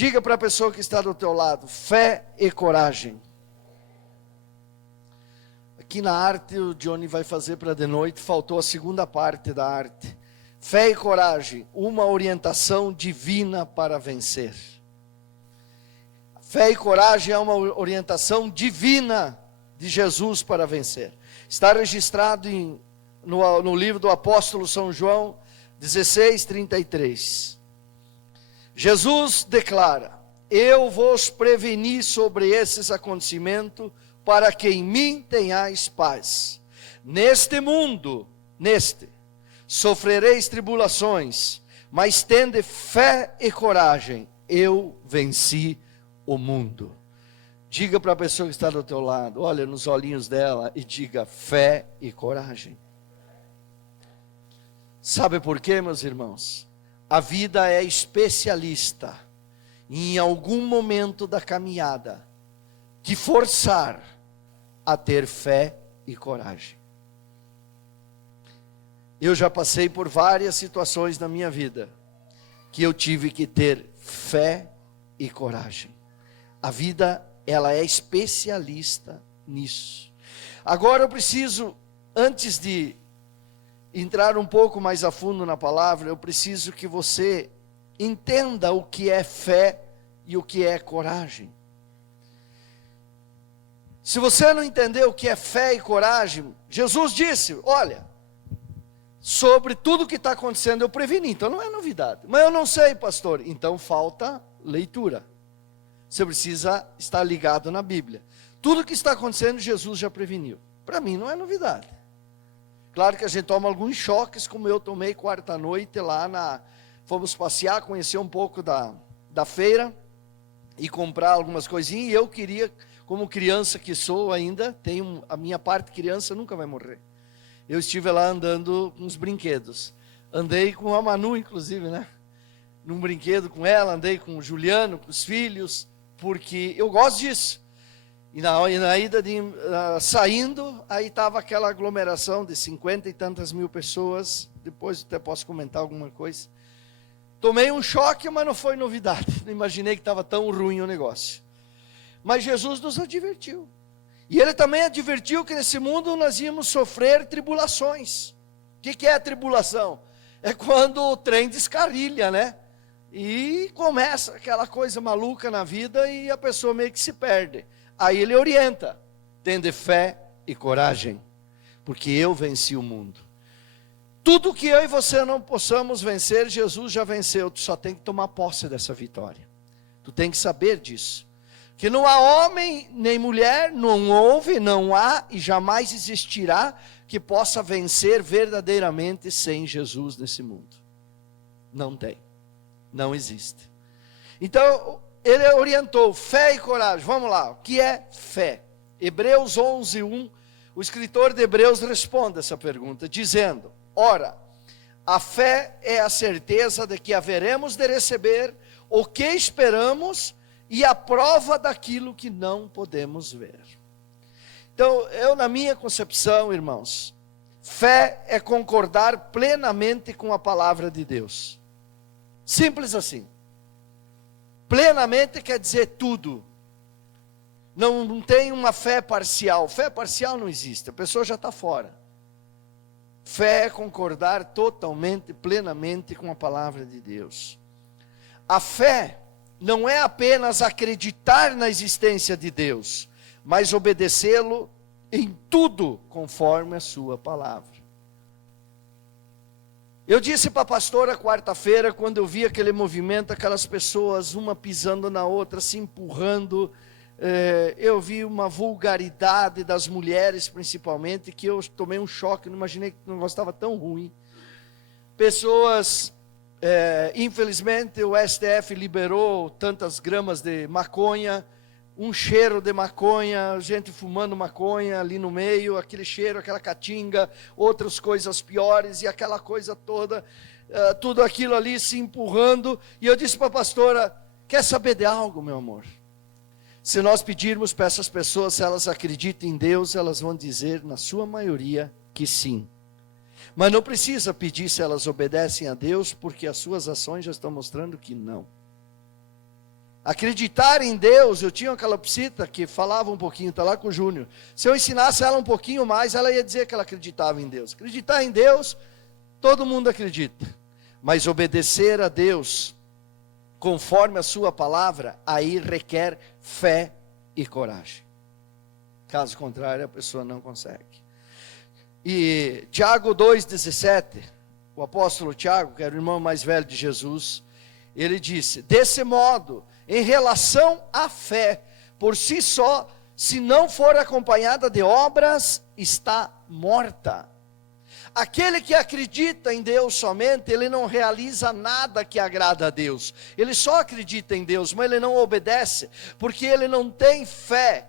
Diga para a pessoa que está do teu lado: fé e coragem. Aqui na arte, o Johnny vai fazer para de noite, faltou a segunda parte da arte. Fé e coragem, uma orientação divina para vencer. Fé e coragem é uma orientação divina de Jesus para vencer. Está registrado no livro do apóstolo São João 16:33. Jesus declara: eu vos preveni sobre esses acontecimentos, para que em mim tenhais paz. Neste mundo, sofrereis tribulações, mas tende fé e coragem, eu venci o mundo. Diga para a pessoa que está do teu lado, olha nos olhinhos dela e diga: fé e coragem. Sabe por quê, meus irmãos? A vida é especialista em algum momento da caminhada te forçar a ter fé e coragem. Eu já passei por várias situações na minha vida que eu tive que ter fé e coragem. A vida, ela é especialista nisso. Agora eu preciso, antes de entrar um pouco mais a fundo na palavra, eu preciso que você entenda o que é fé e o que é coragem. Se você não entender o que é fé e coragem, Jesus disse: olha, sobre tudo que está acontecendo eu preveni, então não é novidade. Mas eu não sei, pastor. Então falta leitura. Você precisa estar ligado na Bíblia. Tudo que está acontecendo Jesus já preveniu. Para mim não é novidade. Claro que a gente toma alguns choques, como eu tomei quarta-noite lá fomos passear, conhecer um pouco da feira e comprar algumas coisinhas, e eu queria, como criança que sou ainda, a minha parte criança nunca vai morrer. Eu estive lá andando com os brinquedos. Andei com a Manu, inclusive, né? Num brinquedo com ela, andei com o Juliano, com os filhos, porque eu gosto disso. E na ida, saindo, aí estava aquela aglomeração de 50 e tantas mil pessoas. Depois até posso comentar alguma coisa. Tomei um choque, mas não foi novidade. Não imaginei que estava tão ruim o negócio. Mas Jesus nos advertiu. E Ele também advertiu que nesse mundo nós íamos sofrer tribulações. O que é a tribulação? É quando o trem descarrilha, né? E começa aquela coisa maluca na vida e a pessoa meio que se perde. Aí Ele orienta: tende fé e coragem, porque eu venci o mundo. Tudo que eu e você não possamos vencer, Jesus já venceu. Tu só tem que tomar posse dessa vitória. Tu tem que saber disso. Que não há homem nem mulher, não houve, não há e jamais existirá que possa vencer verdadeiramente sem Jesus nesse mundo. Não tem. Não existe. Então, Ele orientou: fé e coragem. Vamos lá, o que é fé? Hebreus 11:1, o escritor de Hebreus responde essa pergunta, dizendo: ora, a fé é a certeza de que haveremos de receber o que esperamos e a prova daquilo que não podemos ver. Então, na minha concepção, irmãos, fé é concordar plenamente com a palavra de Deus. Simples assim. Plenamente quer dizer tudo. Não tem uma fé parcial. Fé parcial não existe, a pessoa já está fora. Fé é concordar totalmente, plenamente com a palavra de Deus. A fé não é apenas acreditar na existência de Deus, mas obedecê-lo em tudo conforme a sua palavra. Eu disse para a pastora quarta-feira, quando eu vi aquele movimento, aquelas pessoas, uma pisando na outra, se empurrando, eu vi uma vulgaridade das mulheres principalmente, que eu tomei um choque, não imaginei que o negócio estava tão ruim. Pessoas, infelizmente o STF liberou tantas gramas de maconha, um cheiro de maconha, gente fumando maconha ali no meio, aquele cheiro, aquela caatinga, outras coisas piores, e aquela coisa toda, tudo aquilo ali se empurrando. E eu disse para a pastora: quer saber de algo, meu amor? Se nós pedirmos para essas pessoas se elas acreditam em Deus, elas vão dizer, na sua maioria, que sim. Mas não precisa pedir se elas obedecem a Deus, porque as suas ações já estão mostrando que não. Acreditar em Deus, eu tinha uma calopsita que falava um pouquinho, está lá com o Júnior. Se eu ensinasse ela um pouquinho mais, ela ia dizer que ela acreditava em Deus. Acreditar em Deus, todo mundo acredita. Mas obedecer a Deus, conforme a sua palavra, aí requer fé e coragem. Caso contrário, a pessoa não consegue. E Tiago 2,17, o apóstolo Tiago, que era o irmão mais velho de Jesus, ele disse: desse modo, em relação à fé, por si só, se não for acompanhada de obras, está morta. Aquele que acredita em Deus somente, ele não realiza nada que agrada a Deus. Ele só acredita em Deus, mas ele não obedece, porque ele não tem fé.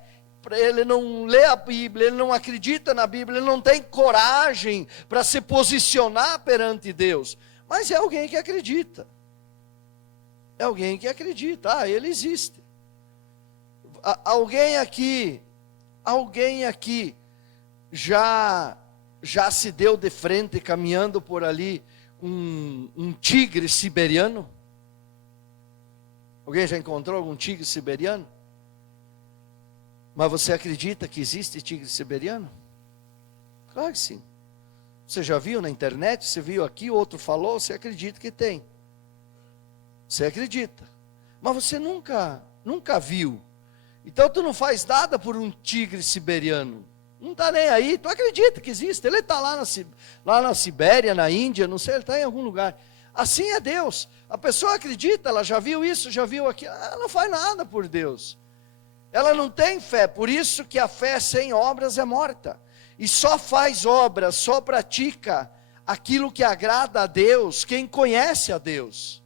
Ele não lê a Bíblia, ele não acredita na Bíblia, ele não tem coragem para se posicionar perante Deus. Mas é alguém que acredita. É alguém que acredita, ele existe. Alguém aqui já se deu de frente caminhando por ali um tigre siberiano? Alguém já encontrou algum tigre siberiano? Mas você acredita que existe tigre siberiano? Claro que sim. Você já viu na internet, você viu aqui, outro falou, você acredita que tem. Você acredita. Mas você nunca viu. Então tu não faz nada por um tigre siberiano. Não está nem aí, tu acredita que existe. Ele está lá na Sibéria, na Índia, não sei, ele está em algum lugar. Assim é Deus. A pessoa acredita, ela já viu isso, já viu aquilo. Ela não faz nada por Deus. Ela não tem fé, por isso que a fé sem obras é morta. E só faz obras, só pratica aquilo que agrada a Deus, quem conhece a Deus.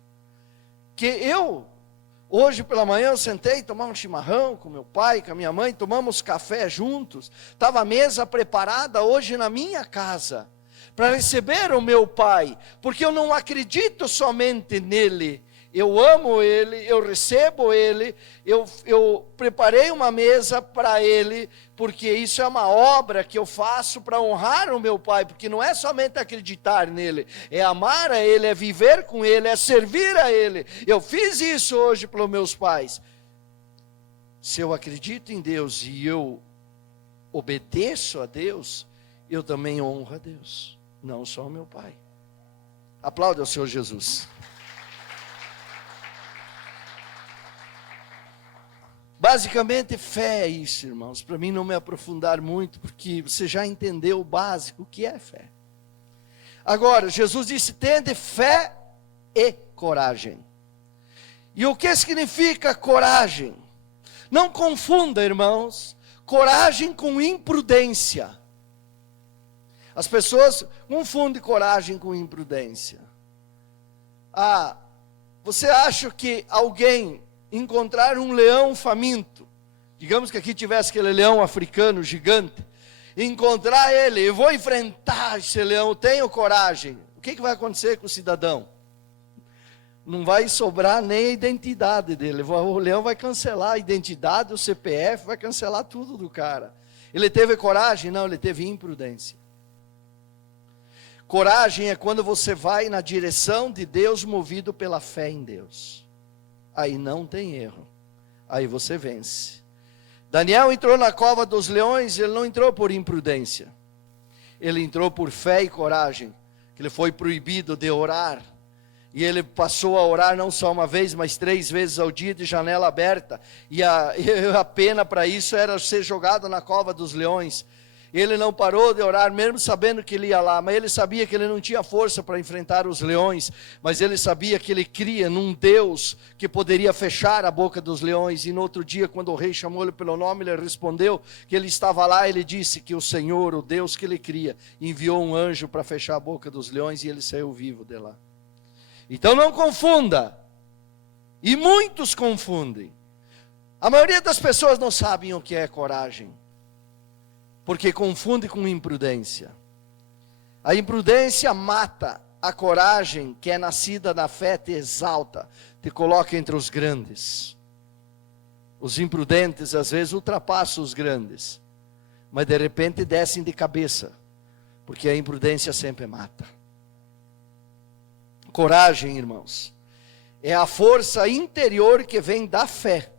Hoje pela manhã eu sentei, tomar um chimarrão com meu pai, com a minha mãe, tomamos café juntos. Estava a mesa preparada hoje na minha casa, para receber o meu pai, porque eu não acredito somente nele. Eu amo ele, eu recebo ele, eu preparei uma mesa para ele, porque isso é uma obra que eu faço para honrar o meu pai, porque não é somente acreditar nele, é amar a ele, é viver com ele, é servir a ele. Eu fiz isso hoje pelos meus pais. Se eu acredito em Deus e eu obedeço a Deus, eu também honro a Deus, não só o meu pai. Aplauda o Senhor Jesus. Basicamente, fé é isso, irmãos. Para mim não me aprofundar muito, porque você já entendeu o básico, o que é fé. Agora, Jesus disse: tende fé e coragem. E o que significa coragem? Não confunda, irmãos, coragem com imprudência. As pessoas confundem coragem com imprudência. Você acha que alguém encontrar um leão faminto, digamos que aqui tivesse aquele leão africano gigante, encontrar ele, eu vou enfrentar esse leão, eu tenho coragem, o que vai acontecer com o cidadão? Não vai sobrar nem a identidade dele, o leão vai cancelar a identidade, o CPF, vai cancelar tudo do cara. Ele teve coragem? Não, ele teve imprudência. Coragem é quando você vai na direção de Deus, movido pela fé em Deus. Aí não tem erro, aí você vence. Daniel entrou na cova dos leões, ele não entrou por imprudência, ele entrou por fé e coragem, que ele foi proibido de orar, e ele passou a orar não só uma vez, mas 3 vezes ao dia, de janela aberta, e a pena para isso era ser jogado na cova dos leões. Ele não parou de orar, mesmo sabendo que ele ia lá, mas ele sabia que ele não tinha força para enfrentar os leões, mas ele sabia que ele cria num Deus que poderia fechar a boca dos leões. E no outro dia, quando o rei chamou ele pelo nome, ele respondeu que ele estava lá. Ele disse que o Senhor, o Deus que ele cria, enviou um anjo para fechar a boca dos leões, e ele saiu vivo de lá. Então não confunda, e muitos confundem. A maioria das pessoas não sabem o que é coragem, porque confunde com imprudência. A imprudência mata, a coragem, que é nascida da fé, te exalta, te coloca entre os grandes. Os imprudentes às vezes ultrapassam os grandes, mas de repente descem de cabeça, porque a imprudência sempre mata. Coragem, irmãos, É a força interior que vem da fé,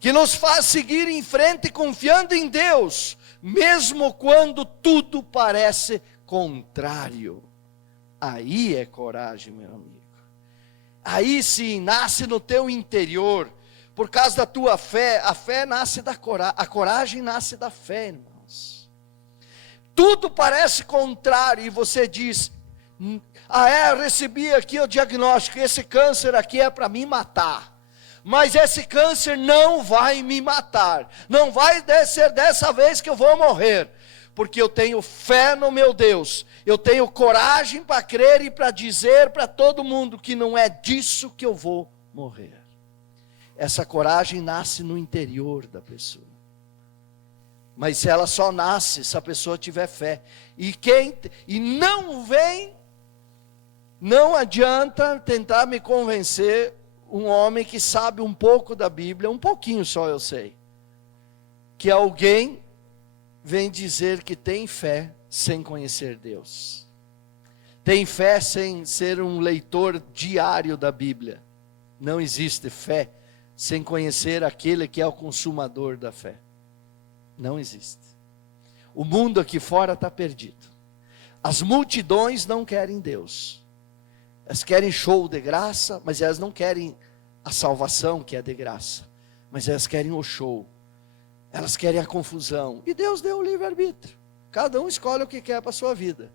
que nos faz seguir em frente confiando em Deus, mesmo quando tudo parece contrário. Aí é coragem, meu amigo. Aí sim, nasce no teu interior, por causa da tua fé. A fé nasce da coragem, a coragem nasce da fé, irmãos. Tudo parece contrário e você diz: eu recebi aqui o diagnóstico, esse câncer aqui é para me matar. Mas esse câncer não vai me matar, não vai ser dessa vez que eu vou morrer, porque eu tenho fé no meu Deus, eu tenho coragem para crer e para dizer para todo mundo que não é disso que eu vou morrer. Essa coragem nasce no interior da pessoa, mas ela só nasce se a pessoa tiver fé, e não adianta tentar me convencer, um homem que sabe um pouco da Bíblia, um pouquinho só eu sei, que alguém vem dizer que tem fé sem conhecer Deus. Tem fé sem ser um leitor diário da Bíblia. Não existe fé sem conhecer aquele que é o consumador da fé. Não existe. O mundo aqui fora está perdido. As multidões não querem Deus. Elas querem show de graça, mas elas não querem a salvação que é de graça. Mas elas querem o show. Elas querem a confusão. E Deus deu o livre-arbítrio. Cada um escolhe o que quer para a sua vida.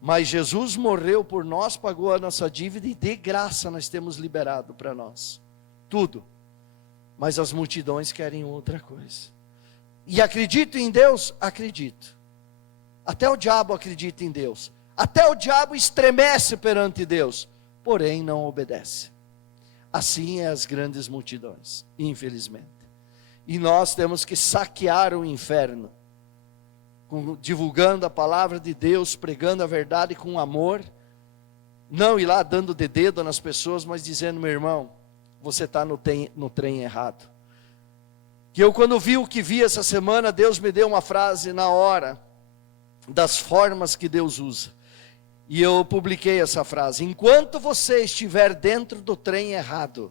Mas Jesus morreu por nós, pagou a nossa dívida e de graça nós temos liberado para nós. Tudo. Mas as multidões querem outra coisa. E acredito em Deus? Acredito. Até o diabo acredita em Deus. Até o diabo estremece perante Deus, porém não obedece. Assim é as grandes multidões, infelizmente. E nós temos que saquear o inferno, divulgando a palavra de Deus, pregando a verdade com amor, não ir lá dando de dedo nas pessoas, mas dizendo: meu irmão, você está no trem errado. Que eu, quando vi o que vi essa semana, Deus me deu uma frase na hora, das formas que Deus usa. E eu publiquei essa frase: enquanto você estiver dentro do trem errado,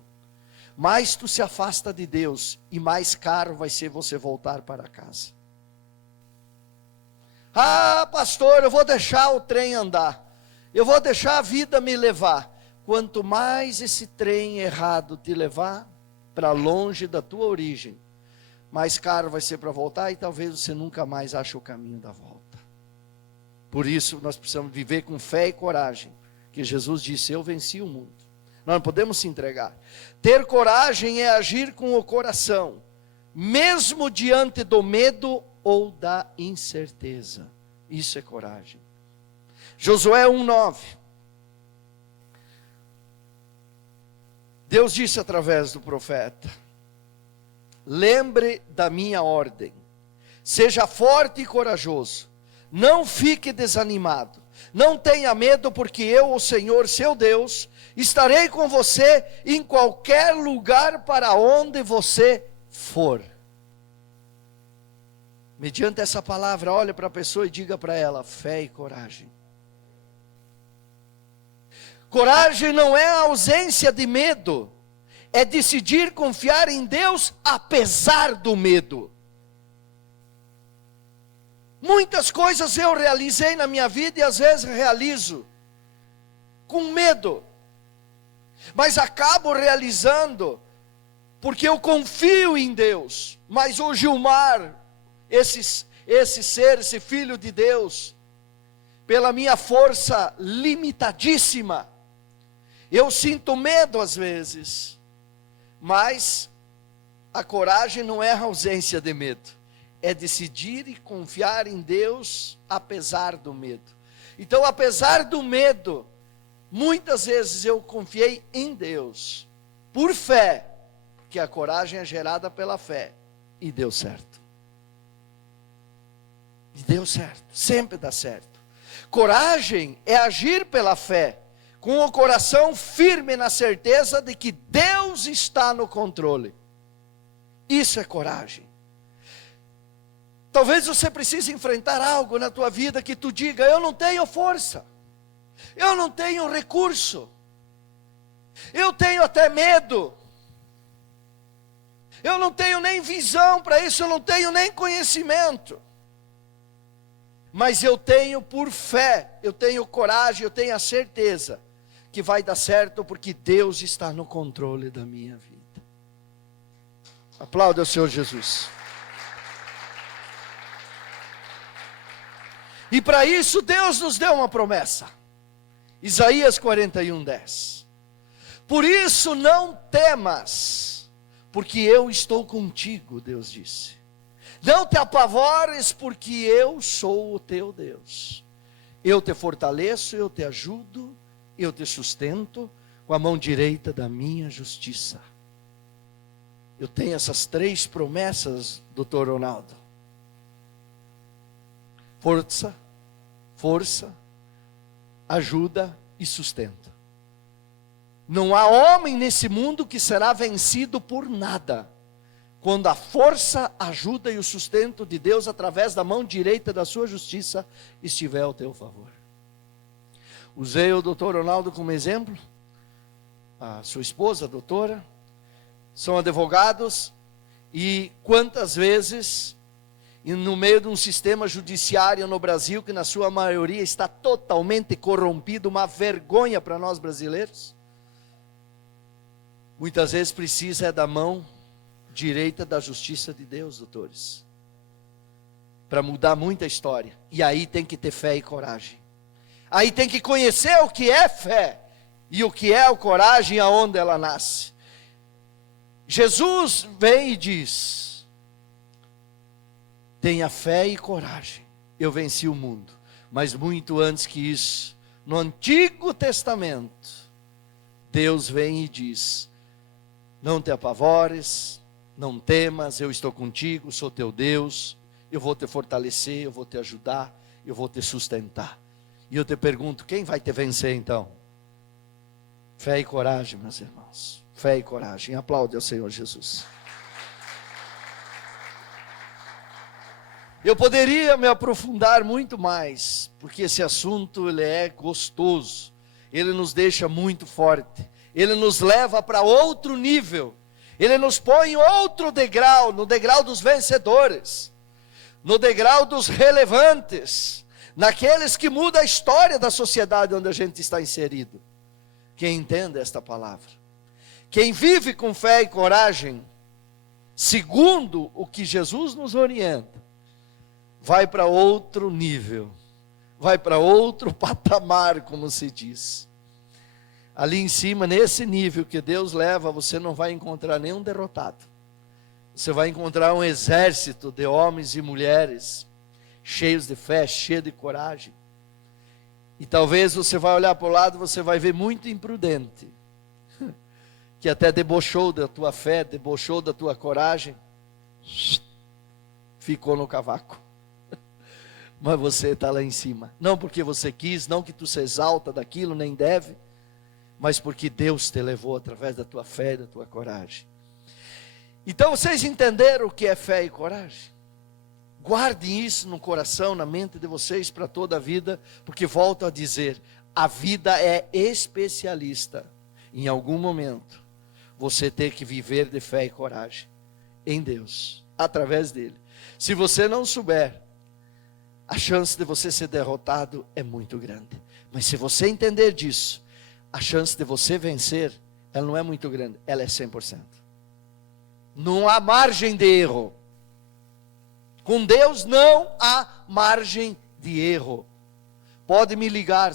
mais tu se afasta de Deus, e mais caro vai ser você voltar para casa. Ah, pastor, eu vou deixar o trem andar, eu vou deixar a vida me levar. Quanto mais esse trem errado te levar para longe da tua origem, mais caro vai ser para voltar, e talvez você nunca mais ache o caminho da volta. Por isso nós precisamos viver com fé e coragem, que Jesus disse: eu venci o mundo. Nós não podemos se entregar. Ter coragem é agir com o coração, mesmo diante do medo ou da incerteza. Isso é coragem. Josué 1:9. Deus disse através do profeta: lembre da minha ordem, seja forte e corajoso, não fique desanimado, não tenha medo, porque eu, o Senhor seu Deus, estarei com você em qualquer lugar para onde você for. Mediante essa palavra, olhe para a pessoa e diga para ela: fé e coragem. Coragem não é a ausência de medo, é decidir confiar em Deus apesar do medo. Muitas coisas eu realizei na minha vida e às vezes realizo com medo, mas acabo realizando porque eu confio em Deus. Mas o Gilmar, esse ser, esse filho de Deus, pela minha força limitadíssima, eu sinto medo às vezes, mas a coragem não é a ausência de medo, é decidir e confiar em Deus apesar do medo. Então, apesar do medo, muitas vezes eu confiei em Deus, por fé, porque a coragem é gerada pela fé, e deu certo. E deu certo, sempre dá certo. Coragem é agir pela fé, com o coração firme na certeza de que Deus está no controle. Isso é coragem. Talvez você precise enfrentar algo na tua vida que tu diga: eu não tenho força, eu não tenho recurso, Eu tenho até medo. Eu não tenho nem visão para isso, eu não tenho nem conhecimento. Mas eu tenho por fé, eu tenho coragem, eu tenho a certeza que vai dar certo, porque Deus está no controle da minha vida. Aplauda o Senhor Jesus. E para isso Deus nos deu uma promessa. Isaías 41:10. Por isso não temas, porque eu estou contigo, Deus disse. Não te apavores, porque eu sou o teu Deus. Eu te fortaleço, eu te ajudo, eu te sustento com a mão direita da minha justiça. Eu tenho essas 3 promessas, doutor Ronaldo. Força, ajuda e sustento. Não há homem nesse mundo que será vencido por nada, quando a força, a ajuda e o sustento de Deus, através da mão direita da sua justiça, estiver ao teu favor. Usei o doutor Ronaldo como exemplo, a sua esposa, a doutora, são advogados, e quantas vezes, no meio de um sistema judiciário no Brasil, que na sua maioria está totalmente corrompido, uma vergonha para nós brasileiros, muitas vezes precisa da mão direita da justiça de Deus, doutores, para mudar muita história. E aí tem que ter fé e coragem. Aí tem que conhecer o que é fé e o que é a coragem, aonde ela nasce. Jesus vem e diz: tenha fé e coragem, eu venci o mundo. Mas muito antes que isso, no Antigo Testamento, Deus vem e diz: não te apavores, não temas, eu estou contigo, sou teu Deus, eu vou te fortalecer, eu vou te ajudar, eu vou te sustentar. E eu te pergunto, quem vai te vencer então? Fé e coragem, meus irmãos, fé e coragem. Aplaude ao Senhor Jesus. Eu poderia me aprofundar muito mais, porque esse assunto ele é gostoso, ele nos deixa muito forte, ele nos leva para outro nível, ele nos põe em outro degrau, no degrau dos vencedores, no degrau dos relevantes, naqueles que mudam a história da sociedade onde a gente está inserido. Quem entende esta palavra, quem vive com fé e coragem, segundo o que Jesus nos orienta, vai para outro nível, vai para outro patamar, como se diz. Ali em cima, nesse nível que Deus leva, você não vai encontrar nenhum derrotado. Você vai encontrar um exército de homens e mulheres, cheios de fé, cheios de coragem. E talvez você vai olhar para o lado, você vai ver muito imprudente, que até debochou da tua fé, debochou da tua coragem, ficou no cavaco. Mas você está lá em cima, não porque você quis, não que tu se exalta daquilo, nem deve, mas porque Deus te levou através da tua fé e da tua coragem. Então vocês entenderam o que é fé e coragem? Guardem isso no coração, na mente de vocês para toda a vida, porque volto a dizer, a vida é especialista. Em algum momento, você tem que viver de fé e coragem em Deus, através dele. Se você não souber, a chance de você ser derrotado é muito grande. Mas se você entender disso, a chance de você vencer, ela não é muito grande, ela é 100%. Não há margem de erro. Com Deus não há margem de erro. Pode me ligar.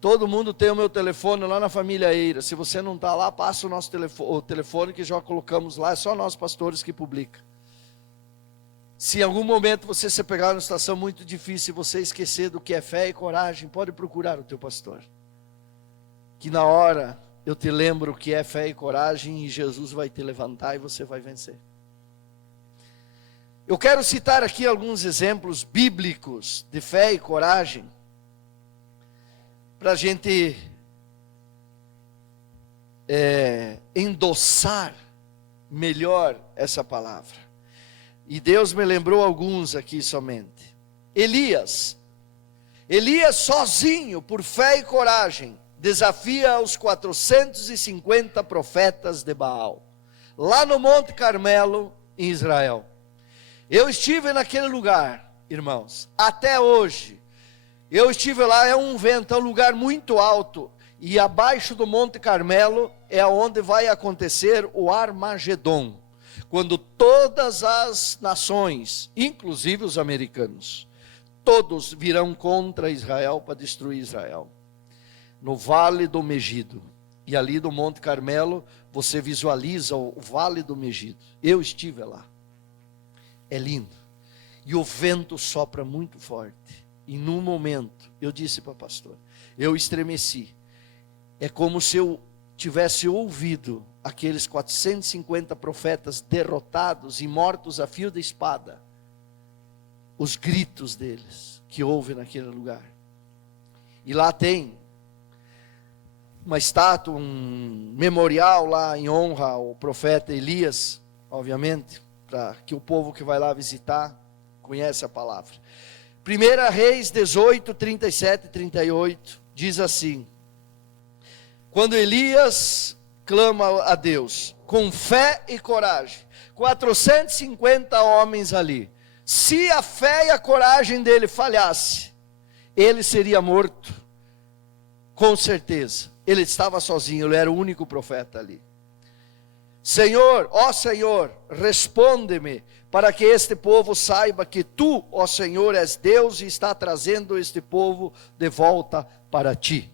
Todo mundo tem o meu telefone lá na família Eira. Se você não está lá, passa o nosso telefone que já colocamos lá. É só nós pastores que publica. Se em algum momento você se pegar numa situação muito difícil e você esquecer do que é fé e coragem, pode procurar o teu pastor. Que na hora eu te lembro o que é fé e coragem e Jesus vai te levantar e você vai vencer. Eu quero citar aqui alguns exemplos bíblicos de fé e coragem, para a gente endossar melhor essa palavra. E Deus me lembrou alguns aqui somente. Elias sozinho, por fé e coragem, desafia os 450 profetas de Baal, lá no Monte Carmelo, em Israel. Eu estive naquele lugar, irmãos, até hoje. Eu estive lá, é um vento, é um lugar muito alto, e abaixo do Monte Carmelo é onde vai acontecer o Armagedon, quando todas as nações, inclusive os americanos, todos virão contra Israel para destruir Israel. No Vale do Megido, e ali do Monte Carmelo, você visualiza o Vale do Megido. Eu estive lá, é lindo, e o vento sopra muito forte, e num momento, eu disse para o pastor, eu estremeci, é como se eu tivesse ouvido aqueles 450 profetas derrotados e mortos a fio de espada, os gritos deles, que houve naquele lugar, e lá tem uma estátua, um memorial lá em honra ao profeta Elias, obviamente, para que o povo que vai lá visitar conhece a palavra. 1 Reis 18, 37 e 38, diz assim: quando Elias clama a Deus, com fé e coragem, 450 homens ali, se a fé e a coragem dele falhasse, ele seria morto, com certeza. Ele estava sozinho, ele era o único profeta ali. Senhor, ó Senhor, responde-me, para que este povo saiba que tu, ó Senhor, és Deus e está trazendo este povo de volta para ti.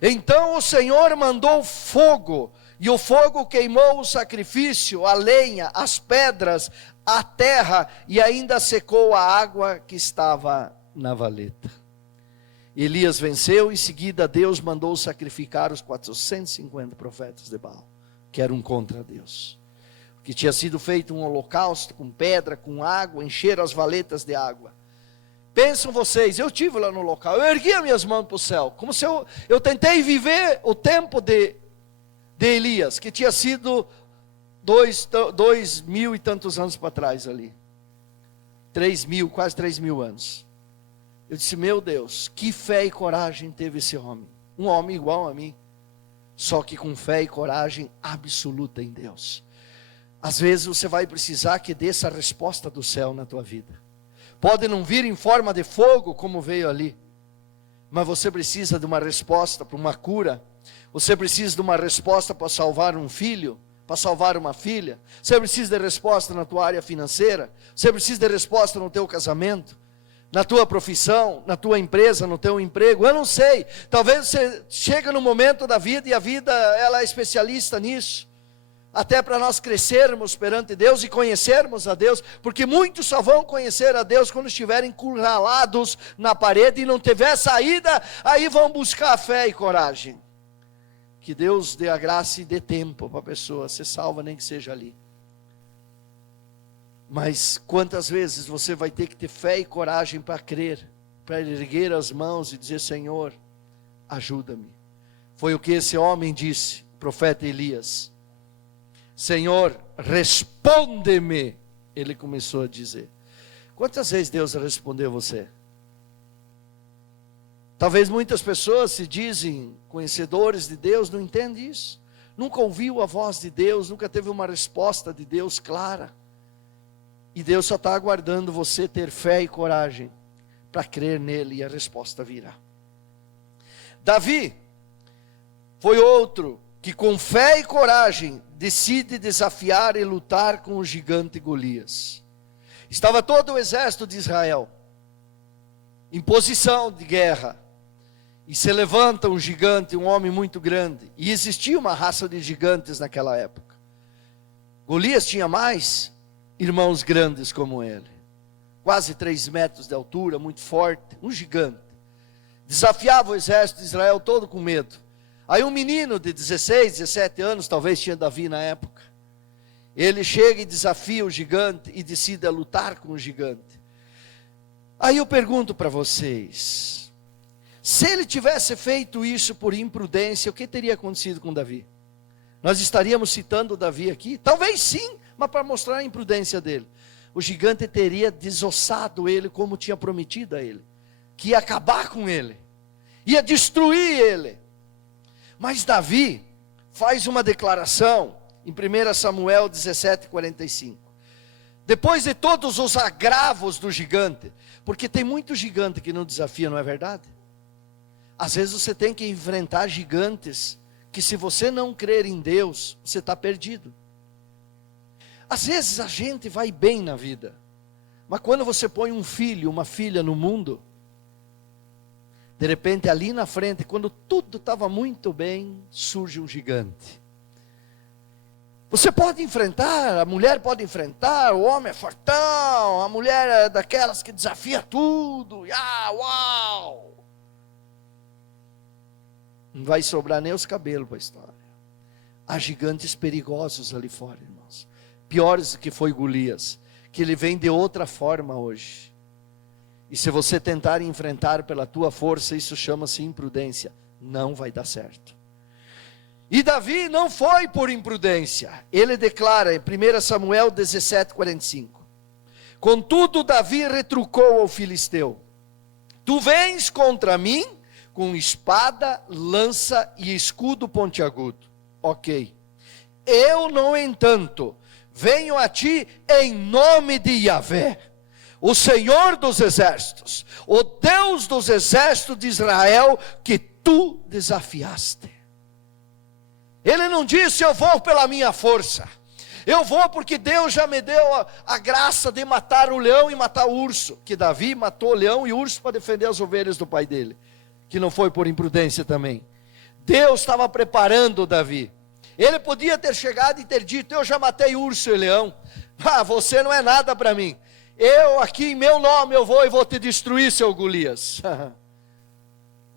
Então o Senhor mandou fogo, e o fogo queimou o sacrifício, a lenha, as pedras, a terra, e ainda secou a água que estava na valeta. Elias venceu, em seguida Deus mandou sacrificar os 450 profetas de Baal, que eram contra Deus, que tinha sido feito um holocausto com pedra, com água, encheram as valetas de água. Pensam vocês, eu estive lá no local, eu ergui as minhas mãos para o céu, como se eu tentei viver o tempo de Elias, que tinha sido 2.000 e tantos anos para trás ali, 3.000, quase 3.000 anos. Eu disse, meu Deus, que fé e coragem teve esse homem, um homem igual a mim, só que com fé e coragem absoluta em Deus. Às vezes você vai precisar que dê essa resposta do céu na tua vida. Pode não vir em forma de fogo como veio ali, mas você precisa de uma resposta para uma cura, você precisa de uma resposta para salvar um filho, para salvar uma filha, você precisa de resposta na tua área financeira, você precisa de resposta no teu casamento, na tua profissão, na tua empresa, no teu emprego, eu não sei, talvez você chega no momento da vida, e a vida ela é especialista nisso, até para nós crescermos perante Deus e conhecermos a Deus, porque muitos só vão conhecer a Deus quando estiverem encurralados na parede e não tiver saída, aí vão buscar fé e coragem. Que Deus dê a graça e dê tempo para a pessoa ser salva, nem que seja ali. Mas quantas vezes você vai ter que ter fé e coragem para crer, para erguer as mãos e dizer, Senhor, ajuda-me. Foi o que esse homem disse, o profeta Elias. Senhor, responde-me, ele começou a dizer. Quantas vezes Deus respondeu a você? Talvez muitas pessoas se dizem conhecedores de Deus, não entendem isso. Nunca ouviu a voz de Deus, nunca teve uma resposta de Deus clara. E Deus só está aguardando você ter fé e coragem para crer nele, e a resposta virá. Davi foi outro que com fé e coragem decide desafiar e lutar com o gigante Golias. Estava todo o exército de Israel em posição de guerra, e se levanta um gigante, um homem muito grande, e existia uma raça de gigantes naquela época. Golias tinha mais irmãos grandes como ele, quase 3 metros de altura, muito forte, um gigante, desafiava o exército de Israel todo com medo. Aí um menino de 16, 17 anos, talvez tinha Davi na época, ele chega e desafia o gigante, e decide lutar com o gigante. Aí eu pergunto para vocês, se ele tivesse feito isso por imprudência, o que teria acontecido com Davi? Nós estaríamos citando Davi aqui? Talvez sim, mas para mostrar a imprudência dele. O gigante teria desossado ele, como tinha prometido a ele, que ia acabar com ele, ia destruir ele. Mas Davi faz uma declaração em 1 Samuel 17:45. Depois de todos os agravos do gigante, porque tem muito gigante que não desafia, não é verdade? Às vezes você tem que enfrentar gigantes que, se você não crer em Deus, você está perdido. Às vezes a gente vai bem na vida, mas quando você põe um filho, uma filha no mundo, de repente ali na frente, quando tudo estava muito bem, surge um gigante. Você pode enfrentar, a mulher pode enfrentar, o homem é fortão, a mulher é daquelas que desafia tudo, uau! Não vai sobrar nem os cabelos para a história. Há gigantes perigosos ali fora, irmãos. Piores do que foi Golias, que ele vem de outra forma hoje. E se você tentar enfrentar pela tua força, isso chama-se imprudência. Não vai dar certo. E Davi não foi por imprudência. Ele declara em 1 Samuel 17:45. Contudo, Davi retrucou ao filisteu: tu vens contra mim com espada, lança e escudo pontiagudo. Ok. Eu, no entanto, venho a ti em nome de Yahvé, o Senhor dos exércitos, o Deus dos exércitos de Israel, que tu desafiaste. Ele não disse: eu vou pela minha força, eu vou porque Deus já me deu a graça de matar o leão e matar o urso, que Davi matou o leão e o urso para defender as ovelhas do pai dele, que não foi por imprudência também. Deus estava preparando Davi. Ele podia ter chegado e ter dito: eu já matei urso e leão, você não é nada para mim, eu aqui em meu nome eu vou e vou te destruir, seu Golias.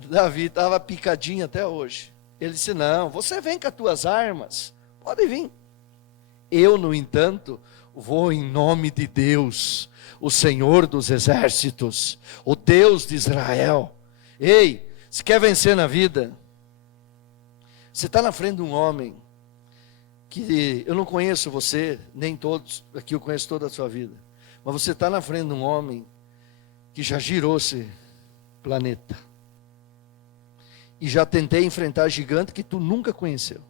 Davi estava picadinho até hoje. Ele disse: não, você vem com as tuas armas, pode vir. Eu, no entanto, vou em nome de Deus, o Senhor dos exércitos, o Deus de Israel. Ei, se quer vencer na vida, você está na frente de um homem que eu não conheço você, nem todos, aqui eu conheço toda a sua vida, mas você está na frente de um homem que já girou esse planeta, e já tentei enfrentar gigante que tu nunca conheceu,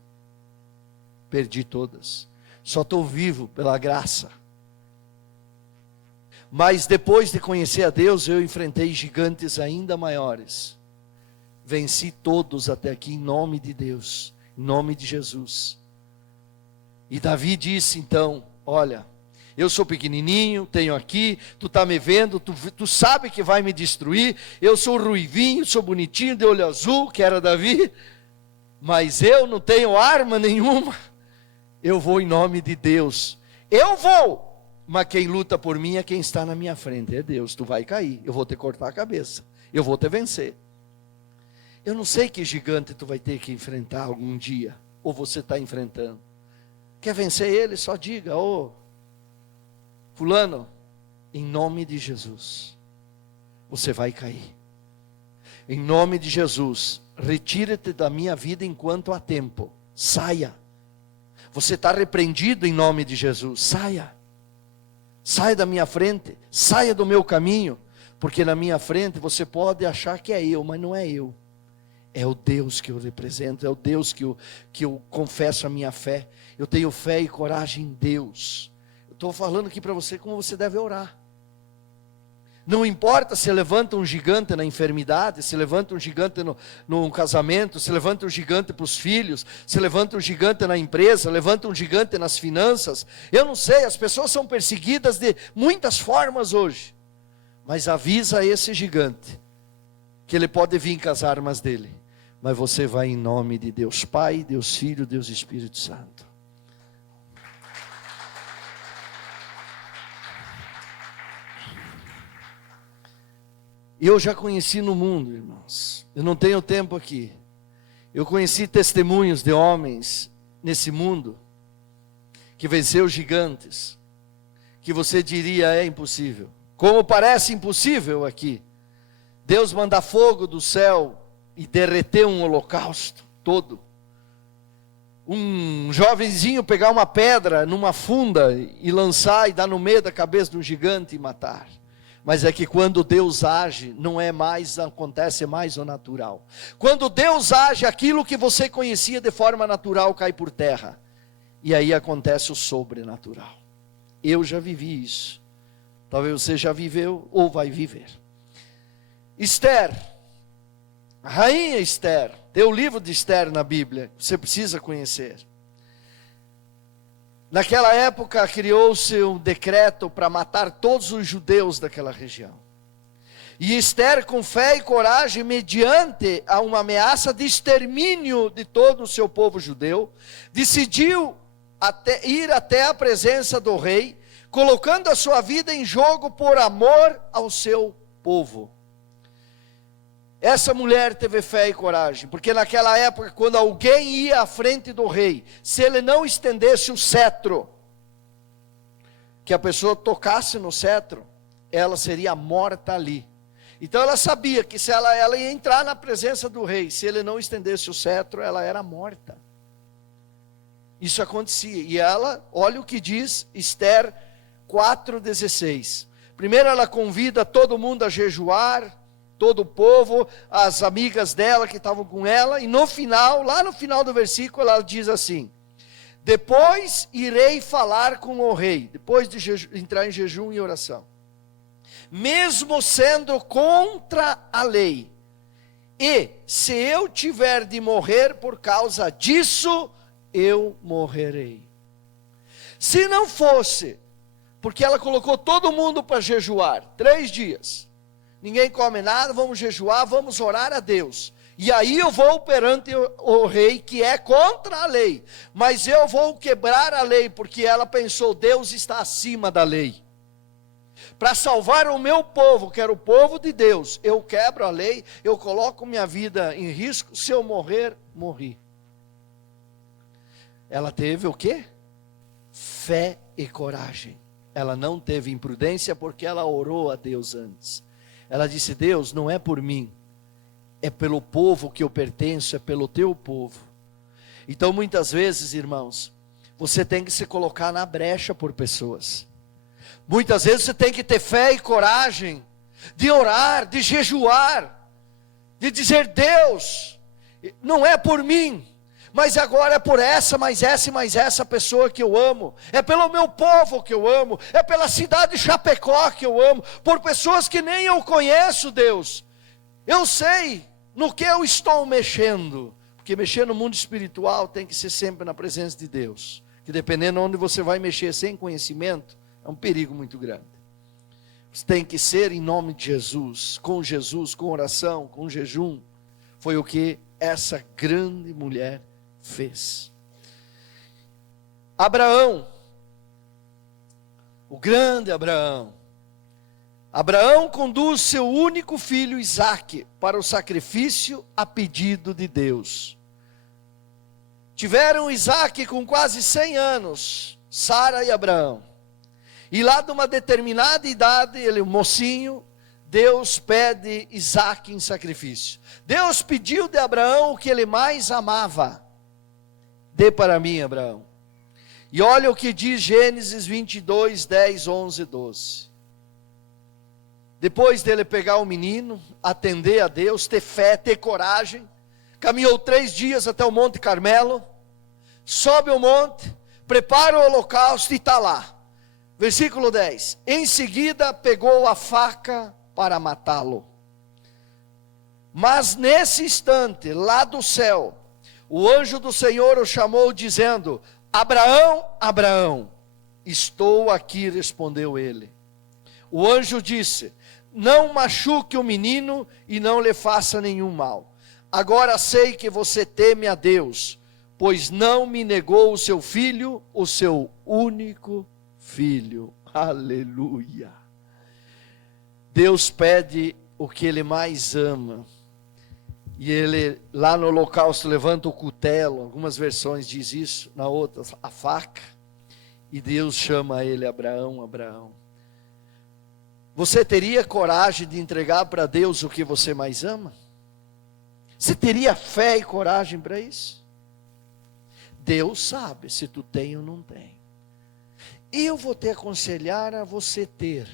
perdi todas, só estou vivo pela graça. Mas depois de conhecer a Deus, eu enfrentei gigantes ainda maiores, venci todos até aqui em nome de Deus, em nome de Jesus. E Davi disse então: olha, eu sou pequenininho, tenho aqui, tu está me vendo, tu sabe que vai me destruir, eu sou ruivinho, sou bonitinho, de olho azul, que era Davi, mas eu não tenho arma nenhuma, eu vou em nome de Deus, eu vou, mas quem luta por mim é quem está na minha frente, é Deus. Tu vai cair, eu vou te cortar a cabeça, eu vou te vencer. Eu não sei que gigante tu vai ter que enfrentar algum dia, ou você está enfrentando. Quer vencer ele? Só diga: ô fulano, em nome de Jesus, você vai cair. Em nome de Jesus, retira-te da minha vida enquanto há tempo. Saia. Você está repreendido em nome de Jesus. Saia. Saia da minha frente. Saia do meu caminho. Porque na minha frente você pode achar que é eu, mas não é eu. É o Deus que eu represento, é o Deus que eu confesso a minha fé. Eu tenho fé e coragem em Deus. Eu estou falando aqui para você como você deve orar. Não importa se levanta um gigante na enfermidade, se levanta um gigante no casamento, se levanta um gigante para os filhos, se levanta um gigante na empresa, levanta um gigante nas finanças. Eu não sei, as pessoas são perseguidas de muitas formas hoje. Mas avisa esse gigante que ele pode vir com as armas dele, mas você vai em nome de Deus Pai, Deus Filho, Deus Espírito Santo. Eu já conheci no mundo, irmãos, eu não tenho tempo aqui, eu conheci testemunhos de homens nesse mundo, que venceu gigantes, que você diria é impossível, como parece impossível aqui, Deus mandar fogo do céu e derreter um holocausto todo. Um jovenzinho pegar uma pedra numa funda e lançar e dar no meio da cabeça de um gigante e matar. Mas é que quando Deus age, acontece mais o natural. Quando Deus age, aquilo que você conhecia de forma natural cai por terra. E aí acontece o sobrenatural. Eu já vivi isso. Talvez você já viveu ou vai viver. Esther, a rainha Esther, tem o livro de Esther na Bíblia, você precisa conhecer. Naquela época criou-se um decreto para matar todos os judeus daquela região. E Esther, com fé e coragem, mediante a uma ameaça de extermínio de todo o seu povo judeu, decidiu ir até a presença do rei, colocando a sua vida em jogo por amor ao seu povo. Essa mulher teve fé e coragem, porque naquela época, quando alguém ia à frente do rei, se ele não estendesse o cetro, que a pessoa tocasse no cetro, ela seria morta ali. Então ela sabia que se ela ia entrar na presença do rei, se ele não estendesse o cetro, ela era morta. Isso acontecia, e ela, olha o que diz Esther 4,16. Primeiro ela convida todo mundo a jejuar, todo o povo, as amigas dela que estavam com ela, e no final, lá no final do versículo, ela diz assim: depois irei falar com o rei, depois de entrar em jejum e oração, mesmo sendo contra a lei, e se eu tiver de morrer por causa disso, eu morrerei. Se não fosse, porque ela colocou todo mundo para jejuar, 3 dias, ninguém come nada, vamos jejuar, vamos orar a Deus. E aí eu vou perante o rei, que é contra a lei. Mas eu vou quebrar a lei, porque ela pensou, Deus está acima da lei. Para salvar o meu povo, que era o povo de Deus, eu quebro a lei, eu coloco minha vida em risco, se eu morrer, morri. Ela teve o quê? Fé e coragem. Ela não teve imprudência, porque ela orou a Deus antes. Ela disse, Deus, não é por mim, é pelo povo que eu pertenço, é pelo teu povo. Então muitas vezes, irmãos, você tem que se colocar na brecha por pessoas. Muitas vezes você tem que ter fé e coragem de orar, de jejuar, de dizer, Deus, não é por mim, mas agora é por essa, mais essa e mais essa pessoa que eu amo, é pelo meu povo que eu amo, é pela cidade de Chapecó que eu amo, por pessoas que nem eu conheço, Deus. Eu sei no que eu estou mexendo, porque mexer no mundo espiritual tem que ser sempre na presença de Deus, que dependendo de onde você vai mexer sem conhecimento, é um perigo muito grande. Você tem que ser em nome de Jesus, com oração, com jejum. Foi o que essa grande mulher fez. Abraão, o grande Abraão. Abraão conduz seu único filho Isaque para o sacrifício a pedido de Deus. Tiveram Isaque com quase 100 anos, Sara e Abraão. E lá de uma determinada idade, ele, mocinho, Deus pede Isaque em sacrifício. Deus pediu de Abraão o que ele mais amava. Dê para mim, Abraão. E olha o que diz Gênesis 22, 10, 11, 12. Depois dele pegar o menino, atender a Deus, ter fé, ter coragem, caminhou 3 dias até o Monte Carmelo, sobe o monte, prepara o holocausto e está lá. Versículo 10. Em seguida pegou a faca para matá-lo. Mas nesse instante, lá do céu, o anjo do Senhor o chamou dizendo, Abraão, Abraão. Estou aqui, respondeu ele. O anjo disse, não machuque o menino e não lhe faça nenhum mal. Agora sei que você teme a Deus, pois não me negou o seu filho, o seu único filho. Aleluia. Deus pede o que ele mais ama. E ele, lá no holocausto, levanta o cutelo, algumas versões diz isso, na outra, a faca. E Deus chama ele, Abraão, Abraão. Você teria coragem de entregar para Deus o que você mais ama? Você teria fé e coragem para isso? Deus sabe se tu tem ou não tem. E eu vou te aconselhar a você ter.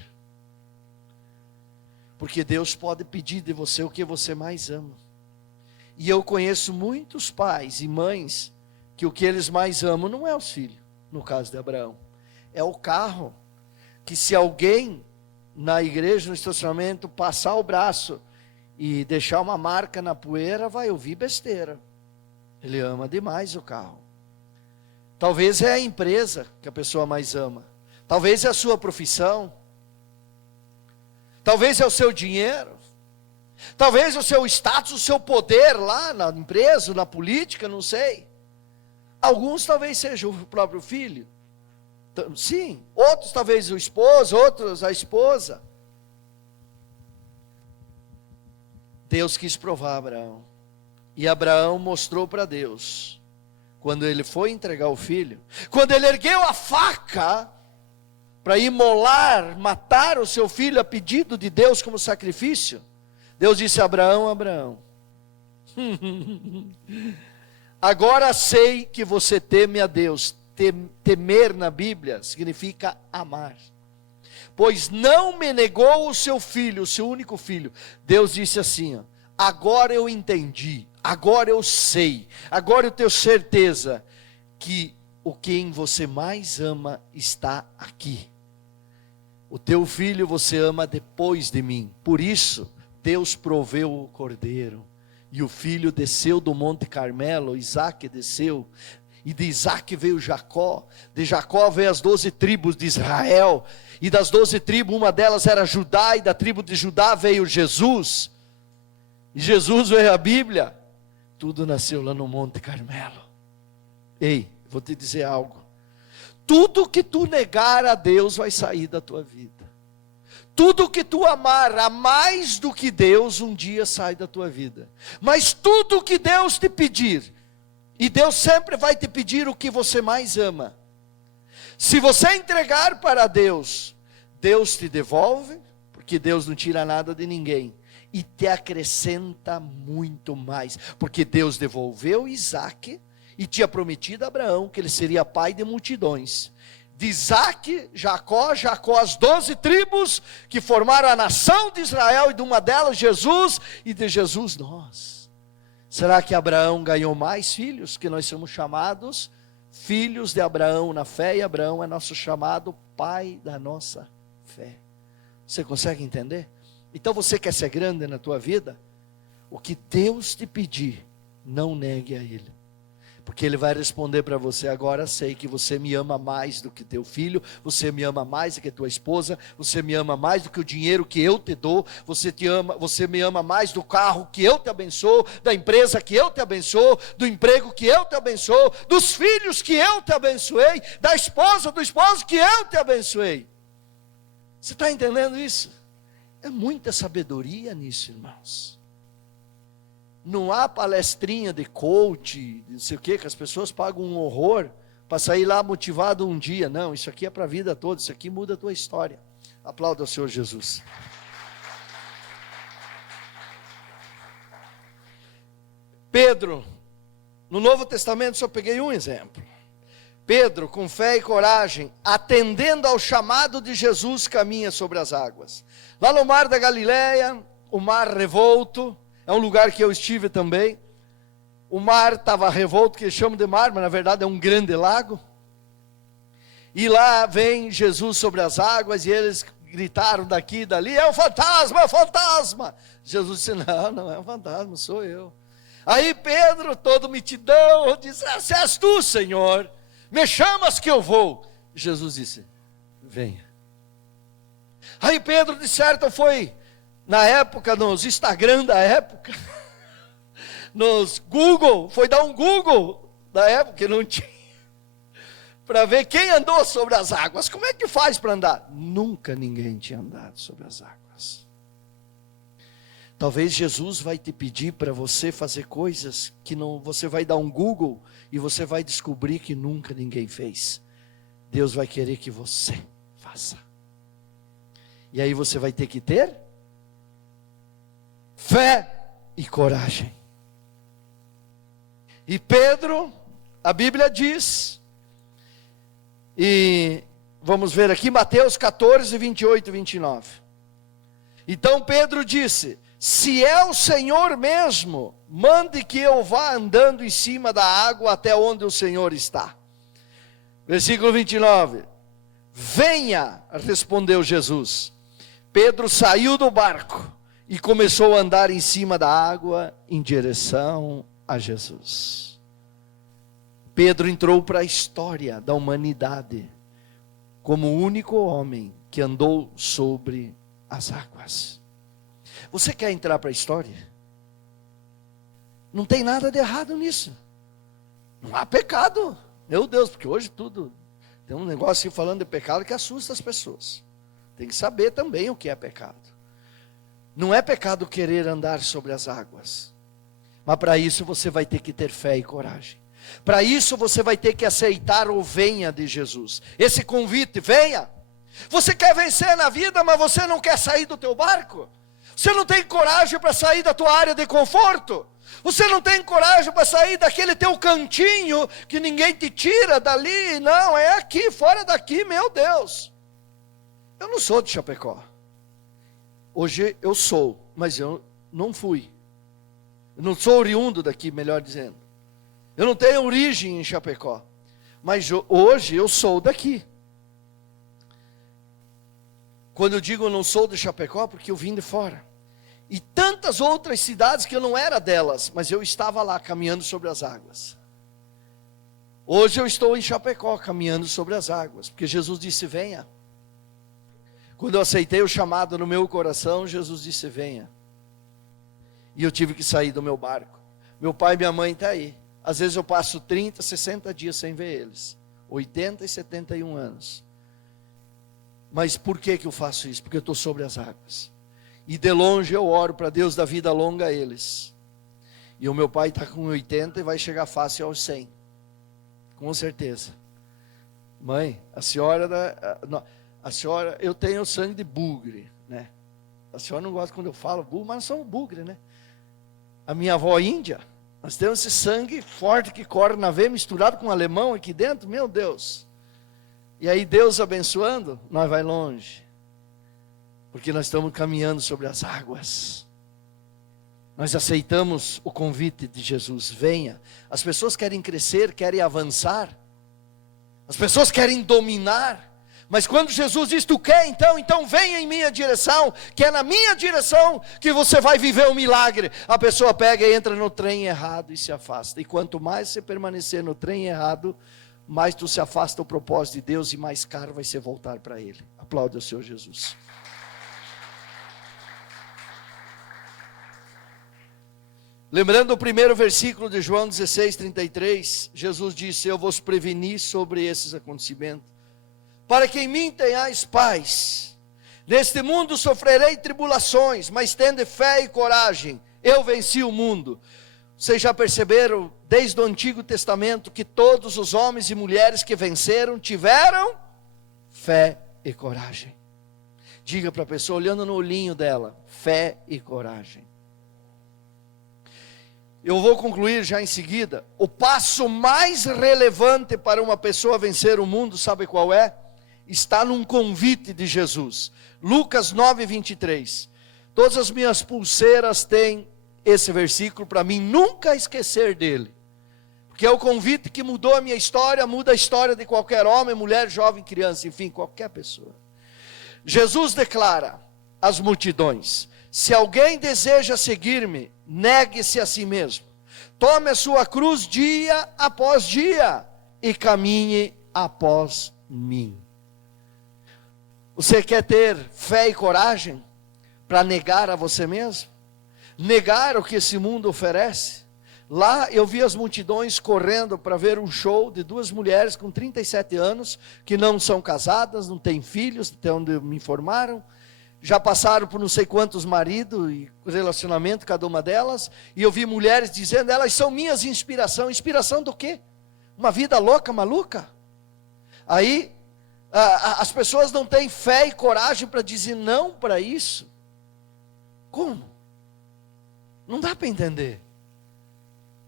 Porque Deus pode pedir de você o que você mais ama. E eu conheço muitos pais e mães que o que eles mais amam não é os filhos, no caso de Abraão. É o carro, que se alguém na igreja, no estacionamento, passar o braço e deixar uma marca na poeira, vai ouvir besteira. Ele ama demais o carro. Talvez é a empresa que a pessoa mais ama. Talvez é a sua profissão. Talvez é o seu dinheiro. Talvez o seu status, o seu poder lá na empresa, na política, não sei. Alguns talvez seja o próprio filho. Sim, outros talvez o esposo, outros a esposa. Deus quis provar Abraão. E Abraão mostrou para Deus, quando ele foi entregar o filho, quando ele ergueu a faca para imolar, matar o seu filho a pedido de Deus como sacrifício, Deus disse a Abraão: Abraão, agora sei que você teme a Deus. Temer na Bíblia significa amar. Pois não me negou o seu filho, o seu único filho. Deus disse assim: ó, agora eu entendi, agora eu sei, agora eu tenho certeza que o quem você mais ama está aqui. O teu filho você ama depois de mim. Por isso Deus proveu o cordeiro, e o filho desceu do Monte Carmelo. Isaac desceu, e de Isaac veio Jacó, de Jacó veio as 12 tribos de Israel, e das 12 tribos, uma delas era Judá, e da tribo de Judá veio Jesus, e Jesus veio a Bíblia. Tudo nasceu lá no Monte Carmelo. Ei, vou te dizer algo, tudo que tu negar a Deus vai sair da tua vida. Tudo que tu amar a mais do que Deus, um dia sai da tua vida. Mas tudo que Deus te pedir, e Deus sempre vai te pedir o que você mais ama, se você entregar para Deus, Deus te devolve, porque Deus não tira nada de ninguém, e te acrescenta muito mais, porque Deus devolveu Isaac, e tinha prometido a Abraão que ele seria pai de multidões. De Isaac, Jacó, as 12 tribos que formaram a nação de Israel, e de uma delas Jesus, e de Jesus nós. Será que Abraão ganhou mais filhos? Que nós somos chamados filhos de Abraão na fé, e Abraão é nosso chamado pai da nossa fé. Você consegue entender? Então você quer ser grande na tua vida? O que Deus te pedir, não negue a Ele. Porque Ele vai responder para você: agora sei que você me ama mais do que teu filho, você me ama mais do que tua esposa, você me ama mais do que o dinheiro que eu te dou, você me ama mais do carro que eu te abençoo, da empresa que eu te abençoo, do emprego que eu te abençoo, dos filhos que eu te abençoei, da esposa, do esposo que eu te abençoei. Você está entendendo isso? É muita sabedoria nisso, irmãos. Não há palestrinha de coach, não sei o que as pessoas pagam um horror para sair lá motivado um dia. Não, isso aqui é para a vida toda, isso aqui muda a tua história. Aplauda ao Senhor Jesus. Pedro, no Novo Testamento só peguei um exemplo. Pedro, com fé e coragem, atendendo ao chamado de Jesus, caminha sobre as águas. Lá no mar da Galileia, o mar revolto, é um lugar que eu estive também. O mar estava revolto, que eles chamam de mar, mas na verdade é um grande lago. E lá vem Jesus sobre as águas, e eles gritaram daqui e dali: é um fantasma, é um fantasma. Jesus disse: não é um fantasma, sou eu. Aí Pedro, todo mitidão, disse: se és tu, Senhor, me chamas que eu vou. Jesus disse: venha. Aí Pedro, de certo, foi, na época, nos Instagram da época, nos Google, foi dar um Google da época, que não tinha, para ver quem andou sobre as águas. Como é que faz para andar? Nunca ninguém tinha andado sobre as águas. Talvez Jesus vai te pedir para você fazer coisas que não, você vai dar um Google e você vai descobrir que nunca ninguém fez. Deus vai querer que você faça. E aí você vai ter que ter fé e coragem. E Pedro, a Bíblia diz, e vamos ver aqui Mateus 14, 28 e 29. Então Pedro disse: se é o Senhor mesmo, mande que eu vá andando em cima da água até onde o Senhor está. Versículo 29. Venha, respondeu Jesus. Pedro saiu do barco e começou a andar em cima da água em direção a Jesus. Pedro entrou para a história da humanidade como o único homem que andou sobre as águas. Você quer entrar para a história? Não tem nada de errado nisso. Não há pecado. Meu Deus, porque hoje tudo tem um negócio assim falando de pecado que assusta as pessoas. Tem que saber também o que é pecado. Não é pecado querer andar sobre as águas. Mas para isso você vai ter que ter fé e coragem. Para isso você vai ter que aceitar o venha de Jesus. Esse convite, venha. Você quer vencer na vida, mas você não quer sair do teu barco? Você não tem coragem para sair da tua área de conforto? Você não tem coragem para sair daquele teu cantinho que ninguém te tira dali? Não, é aqui, fora daqui, meu Deus. Eu não sou de Chapecó. Hoje eu sou, mas eu não fui. Eu não sou oriundo daqui, melhor dizendo. Eu não tenho origem em Chapecó. Mas hoje eu sou daqui. Quando eu digo eu não sou de Chapecó, porque eu vim de fora. E tantas outras cidades que eu não era delas, mas eu estava lá caminhando sobre as águas. Hoje eu estou em Chapecó caminhando sobre as águas, porque Jesus disse venha. Quando eu aceitei o chamado no meu coração, Jesus disse venha. E eu tive que sair do meu barco. Meu pai e minha mãe estão aí. Às vezes eu passo 30, 60 dias sem ver eles. 80 e 71 anos. Mas por que eu faço isso? Porque eu estou sobre as águas. E de longe eu oro para Deus da vida longa a eles. E o meu pai está com 80 e vai chegar fácil aos 100. Com certeza. Mãe, a senhora, eu tenho sangue de bugre, né? A senhora não gosta quando eu falo bugre, mas nós somos bugre, né? A minha avó índia, nós temos esse sangue forte que corre na veia, misturado com alemão aqui dentro, meu Deus. E aí Deus abençoando, nós vai longe. Porque nós estamos caminhando sobre as águas. Nós aceitamos o convite de Jesus, venha. As pessoas querem crescer, querem avançar. As pessoas querem dominar. Mas quando Jesus diz, tu quer então venha em minha direção, que é na minha direção que você vai viver um milagre. A pessoa pega e entra no trem errado e se afasta. E quanto mais você permanecer no trem errado, mais tu se afasta do propósito de Deus e mais caro vai ser voltar para Ele. Aplaude o Senhor Jesus. Lembrando o primeiro versículo de João 16, 33, Jesus disse, eu vos preveni sobre esses acontecimentos, para que em mim tenhais paz. Neste mundo sofrerei tribulações, mas tende fé e coragem, eu venci o mundo. Vocês já perceberam, desde o Antigo Testamento, que todos os homens e mulheres que venceram, tiveram fé e coragem. Diga para a pessoa, olhando no olhinho dela, fé e coragem. Eu vou concluir já em seguida. O passo mais relevante para uma pessoa vencer o mundo, sabe qual é? Está num convite de Jesus. Lucas 9, 23. Todas as minhas pulseiras têm esse versículo para mim nunca esquecer dele. Porque é o convite que mudou a minha história, muda a história de qualquer homem, mulher, jovem, criança, enfim, qualquer pessoa. Jesus declara às multidões, se alguém deseja seguir-me, negue-se a si mesmo. Tome a sua cruz dia após dia e caminhe após mim. Você quer ter fé e coragem para negar a você mesmo? Negar o que esse mundo oferece? Lá eu vi as multidões correndo para ver um show de duas mulheres com 37 anos, que não são casadas, não têm filhos, até onde me informaram, já passaram por não sei quantos maridos e relacionamento, cada uma delas, e eu vi mulheres dizendo, elas são minhas inspiração. Inspiração do quê? Uma vida louca, maluca? Aí, as pessoas não têm fé e coragem para dizer não para isso. Como? Não dá para entender.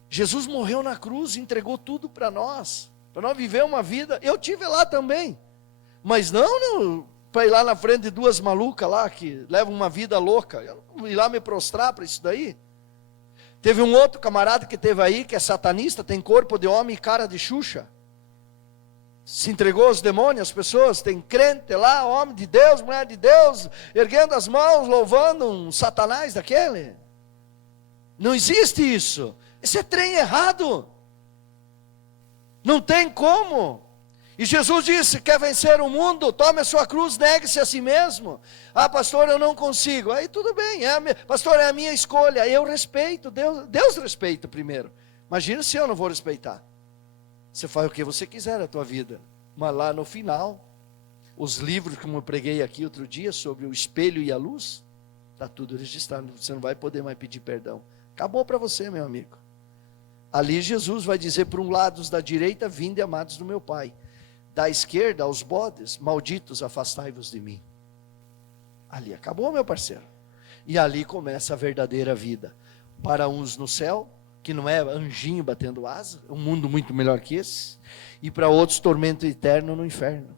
Jesus morreu na cruz, entregou tudo para nós viver uma vida. Eu tive lá também, mas não para ir lá na frente de duas malucas lá, que levam uma vida louca. Eu não vou ir lá me prostrar para isso daí. Teve um outro camarada que teve aí, que é satanista, tem corpo de homem e cara de Xuxa. Se entregou aos demônios, as pessoas, tem crente lá, homem de Deus, mulher de Deus, erguendo as mãos, louvando um satanás daquele. Não existe isso. Esse é trem errado. Não tem como. E Jesus disse, quer vencer o mundo? Tome a sua cruz, negue-se a si mesmo. Ah, pastor, eu não consigo. Aí tudo bem, pastor, é a minha escolha. Eu respeito, Deus respeita primeiro. Imagina se eu não vou respeitar. Você faz o que você quiser na tua vida. Mas lá no final, os livros que eu preguei aqui outro dia, sobre o espelho e a luz, está tudo registrado. Você não vai poder mais pedir perdão. Acabou para você, meu amigo. Ali Jesus vai dizer para um lado, os da direita, vinde amados do meu Pai. Da esquerda, aos bodes, malditos, afastai-vos de mim. Ali acabou, meu parceiro. E ali começa a verdadeira vida. Para uns no céu, que não é anjinho batendo asa, um mundo muito melhor que esse. E para outros, tormento eterno no inferno.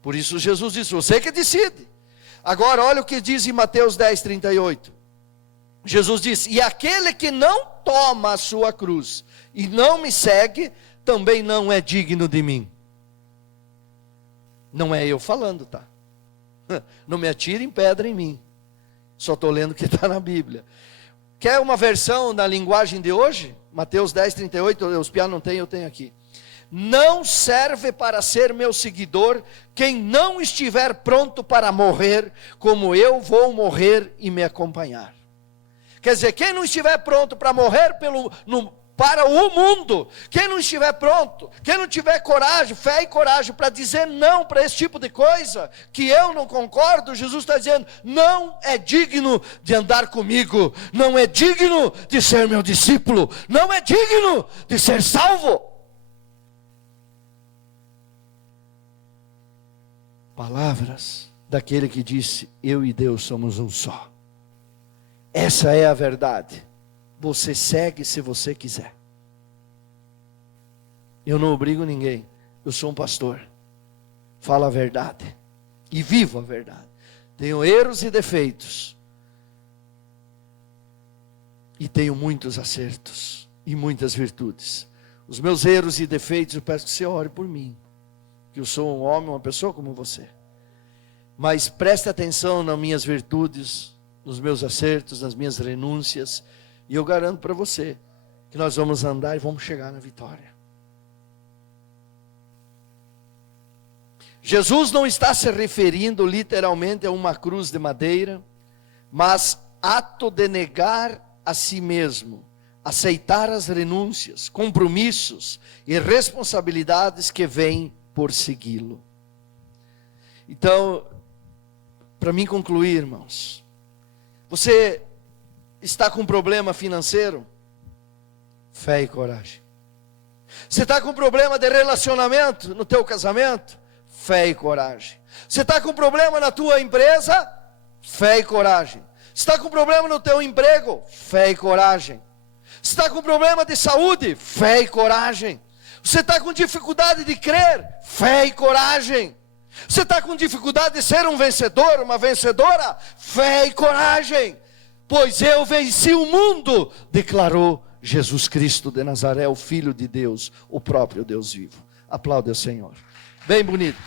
Por isso Jesus disse, você que decide. Agora olha o que diz em Mateus 10, 38. Jesus disse, e aquele que não toma a sua cruz e não me segue, também não é digno de mim. Não é eu falando, tá? Não me atirem pedra em mim. Só estou lendo o que está na Bíblia. Quer uma versão na linguagem de hoje? Mateus 10, 38, os pianos não tem, eu tenho aqui. Não serve para ser meu seguidor quem não estiver pronto para morrer, como eu vou morrer e me acompanhar. Quer dizer, quem não estiver pronto para morrer para o mundo, quem não estiver pronto, quem não tiver coragem, fé e coragem para dizer não para esse tipo de coisa, que eu não concordo, Jesus está dizendo, não é digno de andar comigo, não é digno de ser meu discípulo, não é digno de ser salvo. Palavras daquele que disse, eu e Deus somos um só. Essa é a verdade. Você segue se você quiser. Eu não obrigo ninguém. Eu sou um pastor. Falo a verdade. E vivo a verdade. Tenho erros e defeitos. E tenho muitos acertos. E muitas virtudes. Os meus erros e defeitos, eu peço que você ore por mim. Que eu sou um homem, uma pessoa como você. Mas preste atenção nas minhas virtudes, nos meus acertos, nas minhas renúncias. E eu garanto para você que nós vamos andar e vamos chegar na vitória. Jesus não está se referindo literalmente a uma cruz de madeira, mas ato de negar a si mesmo, aceitar as renúncias, compromissos e responsabilidades que vêm por segui-lo. Então, para mim concluir, irmãos, você está com um problema financeiro? Fé e coragem. Você está com um problema de relacionamento no teu casamento? Fé e coragem. Você está com um problema na tua empresa? Fé e coragem. Você está com um problema no teu emprego? Fé e coragem. Você está com um problema de saúde? Fé e coragem. Você está com dificuldade de crer? Fé e coragem. Você está com dificuldade de ser um vencedor, uma vencedora? Fé e coragem. Pois eu venci o mundo, declarou Jesus Cristo de Nazaré, o Filho de Deus, o próprio Deus vivo. Aplaude o Senhor. Bem bonito.